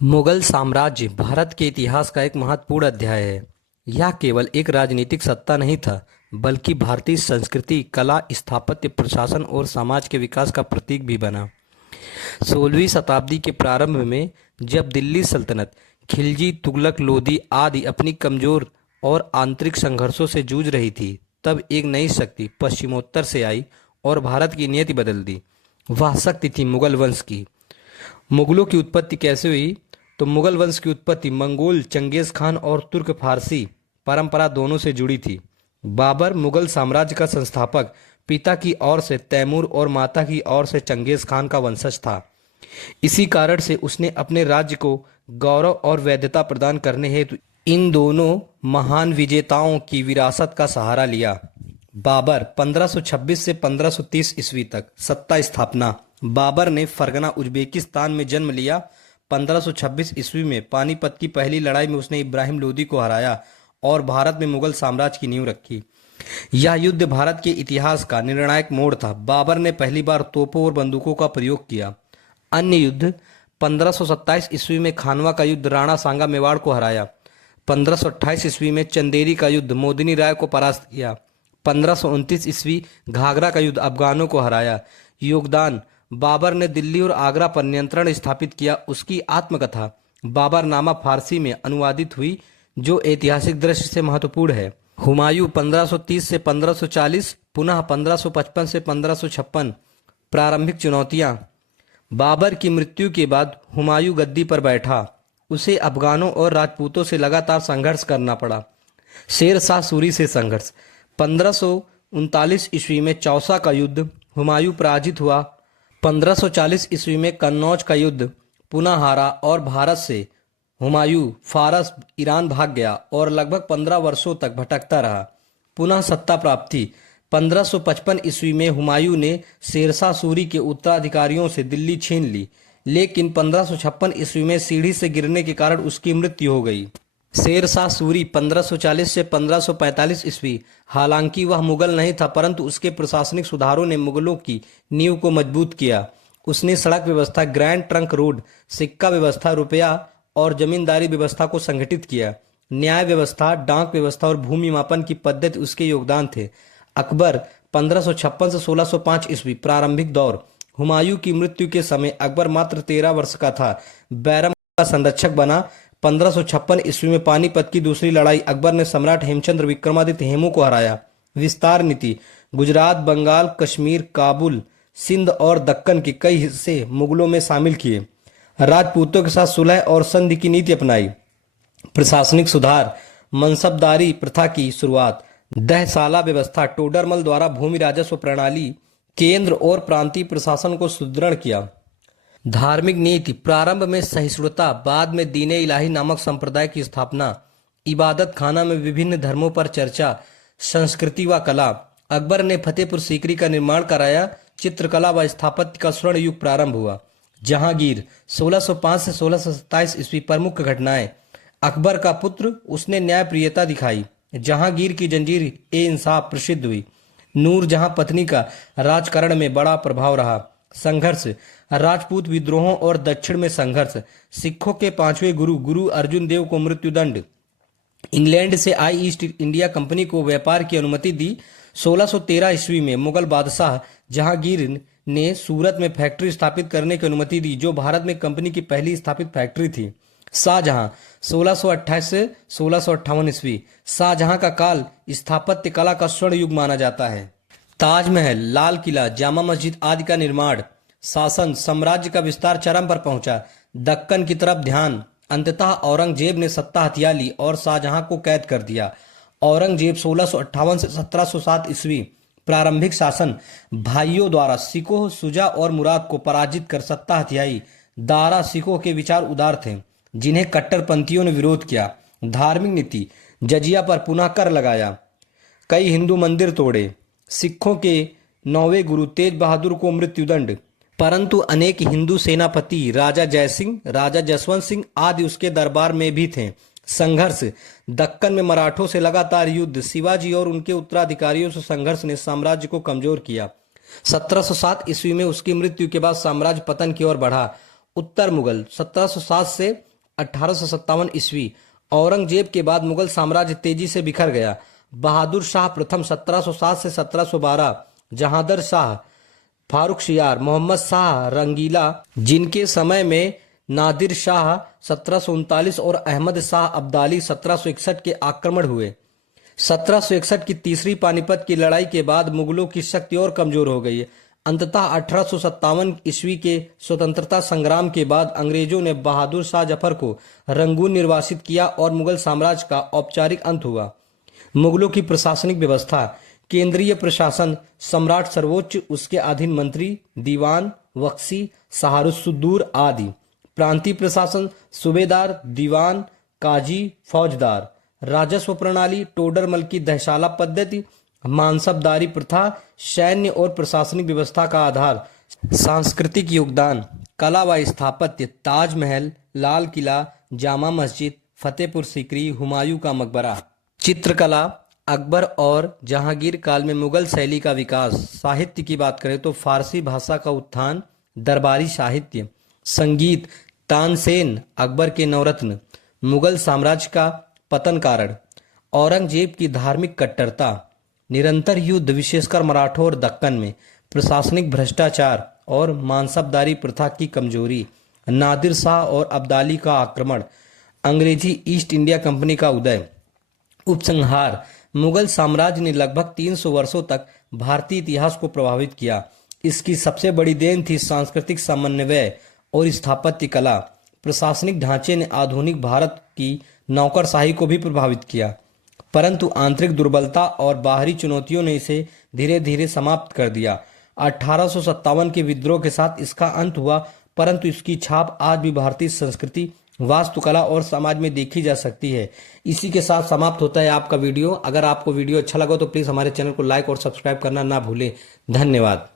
मुगल साम्राज्य भारत के इतिहास का एक महत्वपूर्ण अध्याय है। यह केवल एक राजनीतिक सत्ता नहीं था, बल्कि भारतीय संस्कृति, कला, स्थापत्य, प्रशासन और समाज के विकास का प्रतीक भी बना। 16वीं शताब्दी के प्रारंभ में जब दिल्ली सल्तनत खिलजी, तुगलक, लोधी आदि अपनी कमजोर और आंतरिक संघर्षों से जूझ रही थी, तब एक नई शक्ति पश्चिमोत्तर से आई और भारत की नियति बदल दी। वह शक्ति थी मुगल वंश की। मुगलों की उत्पत्ति कैसे हुई? तो मुगल वंश की उत्पत्ति मंगोल, चंगेज खान और तुर्क फारसी परंपरा दोनों से जुड़ी थी। बाबर मुगल साम्राज्य का संस्थापक पिता की ओर से तैमूर और माता की ओर से चंगेज खान का वंशज था। इसी कारण से उसने अपने राज्य को गौरव और वैधता प्रदान करने हेतु इन दोनों महान विजेताओं की विरासत का सहारा लिया। बाबर 1526 से 1530 ईस्वी तक सत्ता स्थापना। बाबर ने फरगना उज्बेकिस्तान में जन्म लिया। 1526 ईस्वी में पानीपत की पहली लड़ाई में उसने इब्राहिम लोदी को हराया और भारत में मुगल साम्राज्य की नींव रखी। यह युद्ध भारत के इतिहास का निर्णायक मोड़ था। बाबर ने पहली बार तोपों और बंदूकों का प्रयोग किया। अन्य युद्ध 1527 ईस्वी में खानवा का युद्ध, राणा सांगा मेवाड़ को हराया। 1528 ईस्वी में चंदेरी का युद्ध, मोदिनी राय को परास्त किया। 1529 ईस्वी घाघरा का युद्ध, अफगानों को हराया। योगदान: बाबर ने दिल्ली और आगरा पर नियंत्रण स्थापित किया। उसकी आत्मकथा बाबरनामा फारसी में अनुवादित हुई, जो ऐतिहासिक दृष्टि से महत्वपूर्ण है। हुमायूं 1530 से 1540, पुनः 1555 से 1556। प्रारंभिक चुनौतियां: बाबर की मृत्यु के बाद हुमायूं गद्दी पर बैठा। उसे अफगानों और राजपूतों से लगातार संघर्ष करना पड़ा। शेर शाह सूरी से संघर्ष: 1539 ईस्वी में चौसा का युद्ध, हुमायूं पराजित हुआ। 1540 ईस्वी में कन्नौज का युद्ध, पुनः हारा और भारत से हुमायूं फारस, ईरान भाग गया और लगभग 15 वर्षों तक भटकता रहा। पुनः सत्ता प्राप्ति: 1555 ईस्वी में हुमायूं ने शेरशाह सूरी के उत्तराधिकारियों से दिल्ली छीन ली, लेकिन 1556 ईस्वी में सीढ़ी से गिरने के कारण उसकी मृत्यु हो गई। शेर शाह सूरी 1540 से 1545 ईस्वी। हालांकि वह मुगल नहीं था, परंतु उसके प्रशासनिक सुधारों ने मुगलों की नींव को मजबूत किया। उसने सड़क व्यवस्था, ग्रैंड ट्रंक रोड, सिक्का व्यवस्था, रुपया और जमींदारी व्यवस्था को संगठित किया। न्याय व्यवस्था, डाक व्यवस्था और भूमि मापन की पद्धति उसके योगदान थे। अकबर 1556 से 1605 ईस्वी। प्रारंभिक दौर: हुमायूं की मृत्यु के समय अकबर मात्र 13 वर्ष का था। बैरम का संरक्षक बना। 1556 ईस्वी में पानीपत की दूसरी लड़ाई, अकबर ने सम्राट हेमचंद्र विक्रमादित्य हेमू को हराया। विस्तार नीति: गुजरात, बंगाल, कश्मीर, काबुल, सिंध और दक्कन के कई हिस्से मुगलों में शामिल किए। राजपूतों के साथ सुलह और संधि की नीति अपनाई। प्रशासनिक सुधार: मनसबदारी प्रथा की शुरुआत। दहसाला व्यवस्था, टोडरमल द्वारा भूमि राजस्व प्रणाली, केंद्र और प्रांतीय प्रशासन को सुदृढ़ किया। धार्मिक नीति: प्रारंभ में सहिष्णुता, बाद में दीन-ए इलाही नामक संप्रदाय की स्थापना। इबादत खाना में विभिन्न धर्मों पर चर्चा। संस्कृति व कला: अकबर ने फतेहपुर सीकरी का निर्माण कराया। चित्रकला व स्थापत्य का स्वर्ण युग प्रारंभ हुआ। जहांगीर 1605 से 1627 ईस्वी। प्रमुख घटनाएं: अकबर का पुत्र, उसने न्यायप्रियता दिखाई। जहांगीर की जंजीर ए इंसाफ प्रसिद्ध हुई। नूरजहां पत्नी का राजकारण में बड़ा प्रभाव रहा। संघर्ष: राजपूत विद्रोहों और दक्षिण में संघर्ष। सिखों के पांचवें गुरु, गुरु अर्जुन देव को मृत्युदंड। इंग्लैंड से आई ईस्ट इंडिया कंपनी को व्यापार की अनुमति दी। 1613 ईस्वी में मुगल बादशाह जहांगीर ने सूरत में फैक्ट्री स्थापित करने की अनुमति दी, जो भारत में कंपनी की पहली स्थापित फैक्ट्री थी। शाहजहां 1628 से 1658 ईस्वी। शाहजहां का काल स्थापत्य कला का स्वर्ण युग माना जाता है। ताजमहल, लाल किला, जामा मस्जिद आदि का निर्माण। शासन: साम्राज्य का विस्तार चरम पर पहुंचा। दक्कन की तरफ ध्यान। अंततः औरंगजेब ने सत्ता हथिया ली और शाहजहां को कैद कर दिया। औरंगजेब 1658 से 1707 ईस्वी। प्रारंभिक शासन: भाइयों द्वारा सिखों शुजा और मुराद को पराजित कर सत्ता हथियाई। दारा सिखों के विचार उदार थे, जिन्हें कट्टरपंथियों ने विरोध किया। धार्मिक नीति: जजिया पर पुनः कर लगाया। कई हिंदू मंदिर तोड़े। सिखों के 9वें गुरु तेज बहादुर को मृत्युदंड, परंतु अनेक हिंदू सेनापति, राजा जयसिंह, राजा जसवंत सिंह आदि उसके दरबार में भी थे। संघर्ष: दक्कन में मराठों से लगातार युद्ध। शिवाजी और उनके उत्तराधिकारियों से संघर्ष ने साम्राज्य को कमजोर किया। 1707 ईस्वी में उसकी मृत्यु के बाद साम्राज्य पतन की ओर बढ़ा। उत्तर मुगल 1707 से 1857 ईस्वी। औरंगजेब के बाद मुगल साम्राज्य तेजी से बिखर गया। बहादुर शाह प्रथम 1707 से 1712, जहांदर शाह, फारुखशियार, मोहम्मद शाह रंगीला, जिनके समय में नादिर शाह 1739 और अहमद शाह अब्दाली 1761 के आक्रमण हुए। 1761 की तीसरी पानीपत की लड़ाई के बाद मुगलों की शक्ति और कमजोर हो गई। अंततः 1857 ईस्वी के स्वतंत्रता संग्राम के बाद अंग्रेजों ने बहादुर शाह जफर को रंगून निर्वासित किया और मुगल साम्राज्य का औपचारिक अंत हुआ। मुगलों की प्रशासनिक व्यवस्था: केंद्रीय प्रशासन, सम्राट सर्वोच्च, उसके अधीन मंत्री, दीवान, वक्सी, सहारुसुद्दूर आदि। प्रांतीय प्रशासन: सूबेदार, दीवान, काजी, फौजदार। राजस्व प्रणाली: टोडरमल की दहशाला पद्धति, मानसबदारी प्रथा, सैन्य और प्रशासनिक व्यवस्था का आधार। सांस्कृतिक योगदान: कला व स्थापत्य, ताजमहल, लाल किला, जामा मस्जिद, फतेहपुर सीकरी, हुमायूं का मकबरा। चित्रकला: अकबर और जहांगीर काल में मुगल शैली का विकास। साहित्य की बात करें तो फारसी भाषा का उत्थान, दरबारी साहित्य। संगीत: तानसेन, अकबर के नवरत्न। मुगल साम्राज्य का पतन कारण: औरंगजेब की धार्मिक कट्टरता, निरंतर युद्ध विशेषकर मराठों और दक्कन में, प्रशासनिक भ्रष्टाचार और मानसबदारी प्रथा की कमजोरी, नादिर शाह और अब्दाली का आक्रमण, अंग्रेजी ईस्ट इंडिया कंपनी का उदय। उपसंहार: मुगल साम्राज्य ने लगभग 300 वर्षों तक भारतीय इतिहास को प्रभावित किया। इसकी सबसे बड़ी देन थी सांस्कृतिक समन्वय और स्थापत्य कला। प्रशासनिक ढांचे ने आधुनिक भारत की नौकरशाही को भी प्रभावित किया, परंतु आंतरिक दुर्बलता और बाहरी चुनौतियों ने इसे धीरे धीरे समाप्त कर दिया। 1857 के विद्रोह के साथ इसका अंत हुआ, परंतु इसकी छाप आज भी भारतीय संस्कृति, वास्तुकला और समाज में देखी जा सकती है। इसी के साथ समाप्त होता है आपका वीडियो। अगर आपको वीडियो अच्छा लगा तो प्लीज़ हमारे चैनल को लाइक और सब्सक्राइब करना ना भूलें। धन्यवाद।